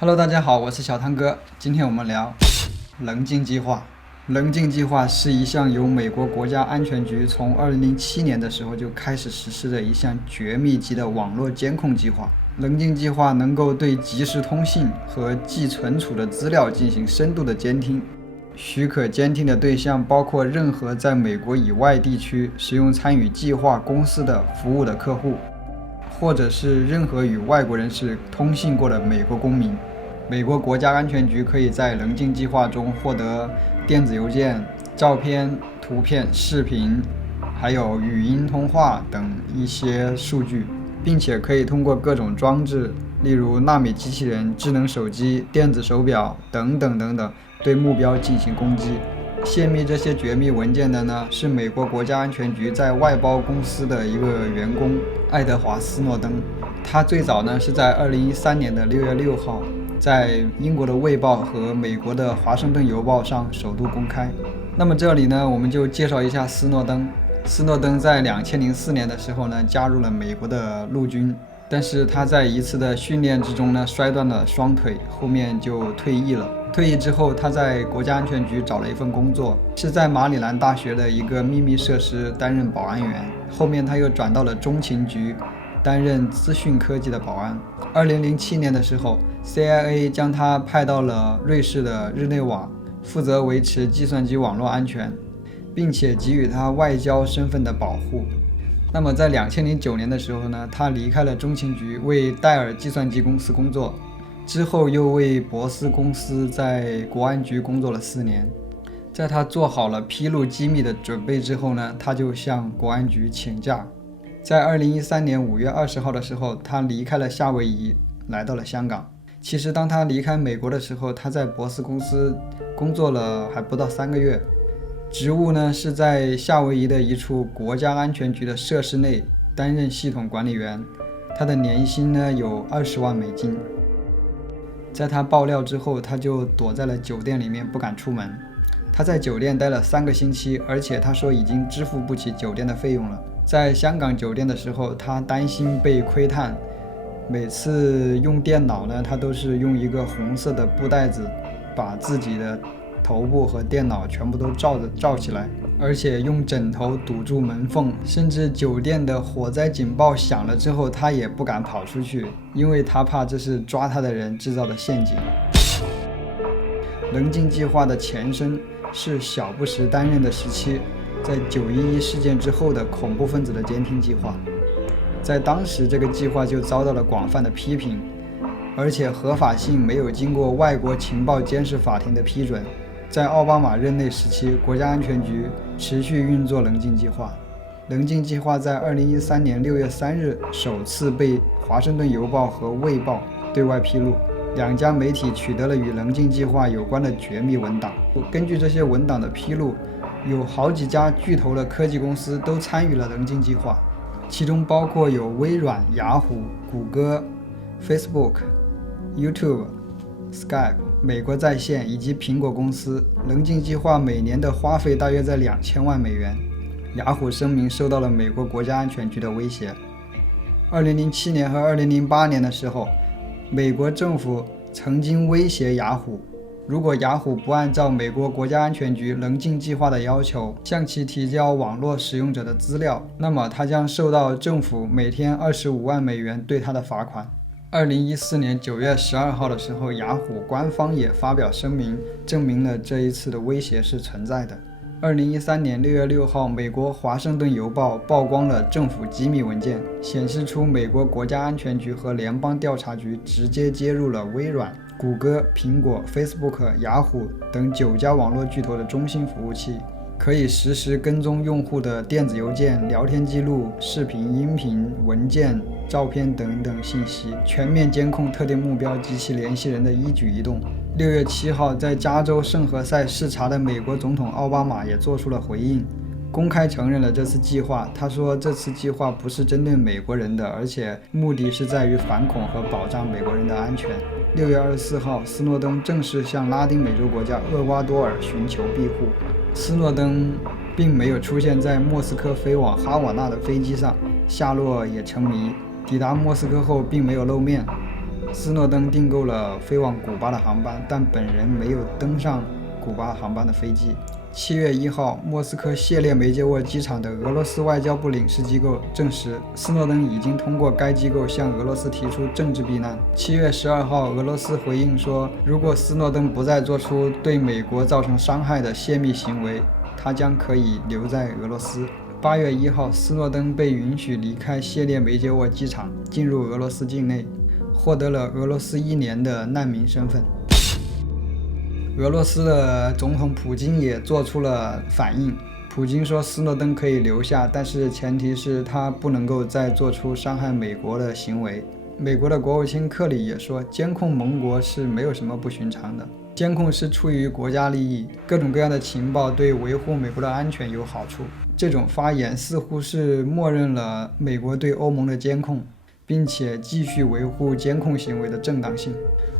Hello，大家好，我是小汤哥。今天我们聊棱镜计划。棱镜计划是一项由美国国家安全局从2007年的时候就开始实施的一项绝密级的网络监控计划。棱镜计划能够对即时通信和既存储的资料进行深度的监听，许可监听的对象包括任何在美国以外地区使用参与计划公司的服务的客户，或者是任何与外国人士通信过的美国公民。美国国家安全局可以在棱镜计划中获得电子邮件、照片、图片、视频，还有语音通话等一些数据，并且可以通过各种装置，例如纳米机器人、智能手机、电子手表等等，对目标进行攻击。泄密这些绝密文件的呢，是美国国家安全局在外包公司的一个员工爱德华·斯诺登。他最早呢是在2013年的6月6号，在英国的《卫报》和美国的《华盛顿邮报》上首度公开。那么这里呢，我们就介绍一下斯诺登。斯诺登在2004年的时候呢，加入了美国的陆军，但是他在一次的训练之中呢，摔断了双腿，后面就退役了。退役之后，他在国家安全局找了一份工作，是在马里兰大学的一个秘密设施担任保安员。后面他又转到了中情局，担任资讯科技的保安。2007年的时候， CIA 将他派到了瑞士的日内瓦，负责维持计算机网络安全，并且给予他外交身份的保护。那么在2009年的时候呢，他离开了中情局，为戴尔计算机公司工作，之后又为博思公司在国安局工作了4年。在他做好了披露机密的准备之后呢，他就向国安局请假。在2013年5月20号的时候，他离开了夏威夷，来到了香港。其实当他离开美国的时候，他在博思公司工作了还不到3个月，职务呢是在夏威夷的一处国家安全局的设施内担任系统管理员，他的年薪呢有20万美金。在他爆料之后，他就躲在了酒店里面不敢出门。他在酒店待了3个星期，而且他说已经支付不起酒店的费用了。在香港酒店的时候，他担心被窥探，每次用电脑呢，他都是用一个红色的布袋子把自己的头部和电脑全部都罩起来，而且用枕头堵住门缝，甚至酒店的火灾警报响了之后，他也不敢跑出去，因为他怕这是抓他的人制造的陷阱。棱镜计划的前身是小布什担任的时期，在911事件之后的恐怖分子的监听计划。在当时这个计划就遭到了广泛的批评，而且合法性没有经过外国情报监视法庭的批准。在奥巴马任内时期，国家安全局持续运作棱镜计划。棱镜计划在2013年6月3日首次被华盛顿邮报和卫报对外披露，2家媒体取得了与棱镜计划有关的绝密文档。根据这些文档的披露，有好几家巨头的科技公司都参与了棱镜计划，其中包括有微软、雅虎、谷歌、Facebook、YouTube、Skype、美国在线以及苹果公司。棱镜计划每年的花费大约在2000万美元。雅虎声明受到了美国国家安全局的威胁。2007年和2008年的时候，美国政府曾经威胁雅虎，如果雅虎不按照美国国家安全局棱镜计划的要求向其提交网络使用者的资料，那么他将受到政府每天25万美元对他的罚款。2014年9月12号的时候，雅虎官方也发表声明，证明了这一次的威胁是存在的。2013年6月6号，美国华盛顿邮报曝光了政府机密文件，显示出美国国家安全局和联邦调查局直接接入了微软、谷歌、苹果、Facebook、雅虎等9家网络巨头的中心服务器，可以实时跟踪用户的电子邮件、聊天记录、视频、音频、文件、照片等等信息，全面监控特定目标及其联系人的一举一动。6月7号，在加州圣何塞视察的美国总统奥巴马也做出了回应，公开承认了这次计划。他说这次计划不是针对美国人的，而且目的是在于反恐和保障美国人的安全。6月24号，斯诺登正式向拉丁美洲国家厄瓜多尔寻求庇护。斯诺登并没有出现在莫斯科飞往哈瓦那的飞机上，下落也成谜。抵达莫斯科后并没有露面。斯诺登订购了飞往古巴的航班，但本人没有登上古巴航班的飞机。7月1号，莫斯科谢列梅捷沃机场的俄罗斯外交部领事机构证实，斯诺登已经通过该机构向俄罗斯提出政治避难。7月12号，俄罗斯回应说，如果斯诺登不再做出对美国造成伤害的泄密行为，他将可以留在俄罗斯。8月1号，斯诺登被允许离开谢列梅捷沃机场，进入俄罗斯境内，获得了俄罗斯1年的难民身份。俄罗斯的总统普京也做出了反应。普京说斯诺登可以留下，但是前提是他不能够再做出伤害美国的行为。美国的国务卿克里也说，监控盟国是没有什么不寻常的，监控是出于国家利益，各种各样的情报对维护美国的安全有好处。这种发言似乎是默认了美国对欧盟的监控，并且继续维护监控行为的正当性。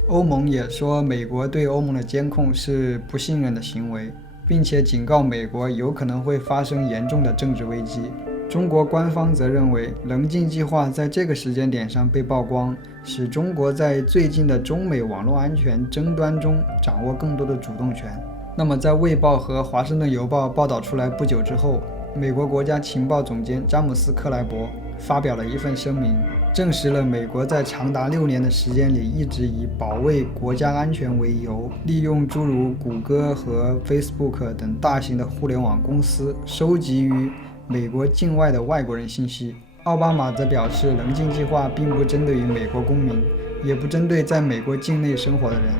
欧盟也说美国对欧盟的监控是不信任的行为，并且警告美国有可能会发生严重的政治危机。中国官方则认为，棱镜计划在这个时间点上被曝光，使中国在最近的中美网络安全争端中掌握更多的主动权。那么在《卫报》和《华盛顿邮报》报道出来不久之后，美国国家情报总监詹姆斯·克莱伯发表了一份声明，证实了美国在长达6年的时间里一直以保卫国家安全为由，利用诸如谷歌和 Facebook 等大型的互联网公司收集于美国境外的外国人信息。奥巴马则表示，棱镜计划并不针对于美国公民，也不针对在美国境内生活的人。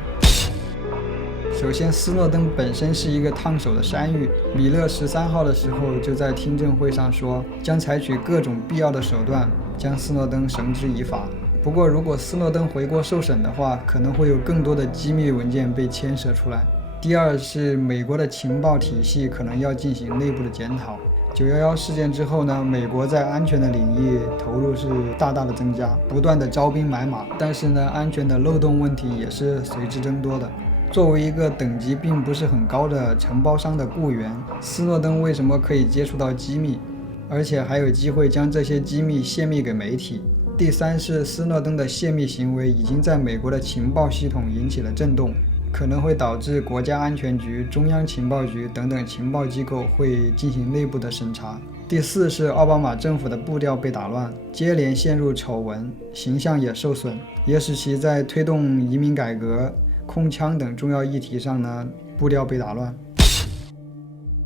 首先，斯诺登本身是一个烫手的山芋。米勒13号的时候就在听证会上说，将采取各种必要的手段将斯诺登绳之以法。不过，如果斯诺登回国受审的话，可能会有更多的机密文件被牵涉出来。第二是美国的情报体系可能要进行内部的检讨。911事件之后呢，美国在安全的领域投入是大大的增加，不断的招兵买马，但是呢，安全的漏洞问题也是随之增多的。作为一个等级并不是很高的承包商的雇员，斯诺登为什么可以接触到机密，而且还有机会将这些机密泄密给媒体？第三是斯诺登的泄密行为已经在美国的情报系统引起了震动，可能会导致国家安全局、中央情报局等等情报机构会进行内部的审查。第四是奥巴马政府的步调被打乱，接连陷入丑闻，形象也受损，也使其在推动移民改革、控枪等重要议题上呢步调被打乱。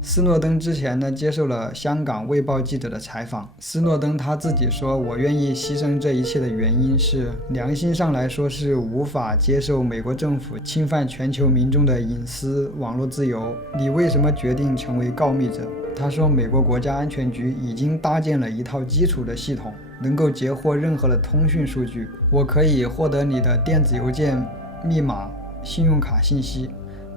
斯诺登之前呢接受了香港卫报记者的采访，斯诺登他自己说，我愿意牺牲这一切的原因是良心上来说是无法接受美国政府侵犯全球民众的隐私、网络自由。你为什么决定成为告密者？他说，美国国家安全局已经搭建了一套基础的系统，能够截获任何的通讯数据。我可以获得你的电子邮件密码、信用卡信息。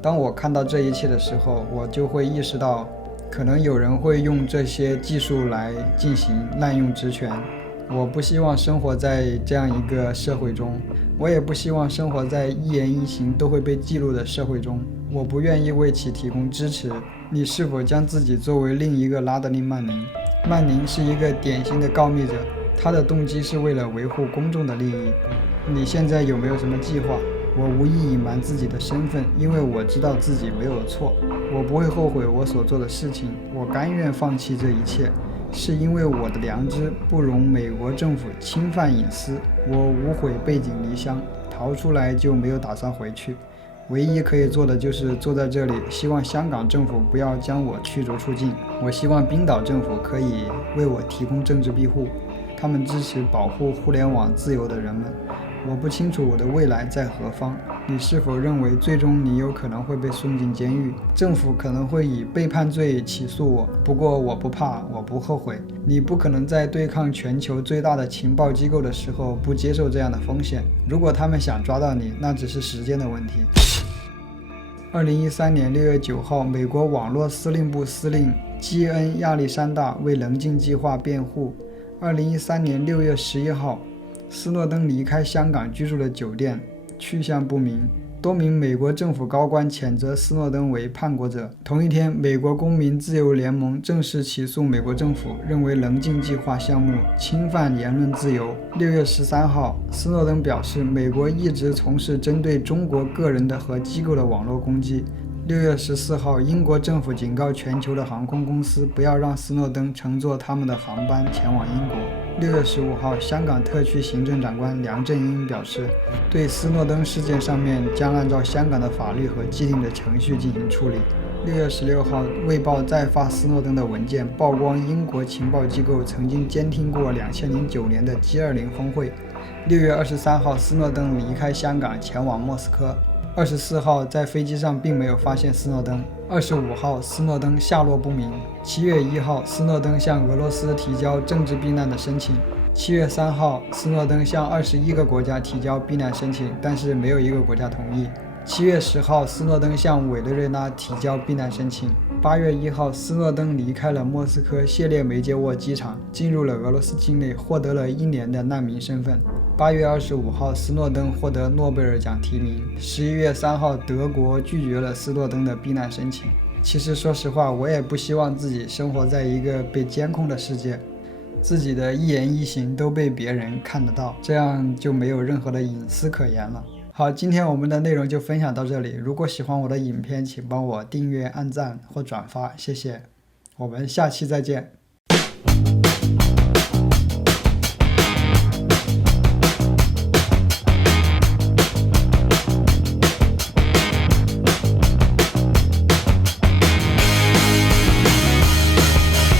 当我看到这一切的时候，我就会意识到，可能有人会用这些技术来进行滥用职权。我不希望生活在这样一个社会中，我也不希望生活在一言一行都会被记录的社会中。我不愿意为其提供支持。你是否将自己作为另一个拉德利·曼宁？曼宁是一个典型的告密者，他的动机是为了维护公众的利益。你现在有没有什么计划？我无意隐瞒自己的身份，因为我知道自己没有错，我不会后悔我所做的事情，我甘愿放弃这一切，是因为我的良知不容美国政府侵犯隐私。我无悔背井离乡，逃出来就没有打算回去，唯一可以做的就是坐在这里，希望香港政府不要将我驱逐出境。我希望冰岛政府可以为我提供政治庇护，他们支持保护互联网自由的人们。我不清楚我的未来在何方，你是否认为最终你有可能会被送进监狱？政府可能会以背叛罪起诉我，不过我不怕，我不后悔。你不可能在对抗全球最大的情报机构的时候不接受这样的风险。如果他们想抓到你，那只是时间的问题。2013年6月9号，美国网络司令部司令基恩·亚历山大为棱镜计划辩护。2013年6月11号，斯诺登离开香港居住的酒店，去向不明。多名美国政府高官谴责斯诺登为叛国者。同一天，美国公民自由联盟正式起诉美国政府，认为棱镜计划项目侵犯言论自由。6月13号，斯诺登表示，美国一直从事针对中国个人的和机构的网络攻击。6月14号，英国政府警告全球的航空公司不要让斯诺登乘坐他们的航班前往英国。6月15号，香港特区行政长官梁振英表示，对斯诺登事件上面将按照香港的法律和既定的程序进行处理。6月16号，《卫报》再发斯诺登的文件，曝光英国情报机构曾经监听过2009年的 G20 峰会。6月23号，斯诺登离开香港前往莫斯科。24号，在飞机上并没有发现斯诺登。25号，斯诺登下落不明。7月1号，斯诺登向俄罗斯提交政治避难的申请。7月3号，斯诺登向21个国家提交避难申请，但是没有一个国家同意。7月10号，斯诺登向委内瑞拉提交避难申请。8月1号，斯诺登离开了莫斯科谢列梅捷沃机场，进入了俄罗斯境内，获得了1年的难民身份。8月25号，斯诺登获得诺贝尔奖提名。11月3号，德国拒绝了斯诺登的避难申请。其实说实话，我也不希望自己生活在一个被监控的世界，自己的一言一行都被别人看得到，这样就没有任何的隐私可言了。好，今天我们的内容就分享到这里。如果喜欢我的影片，请帮我订阅、按赞或转发，谢谢。我们下期再见。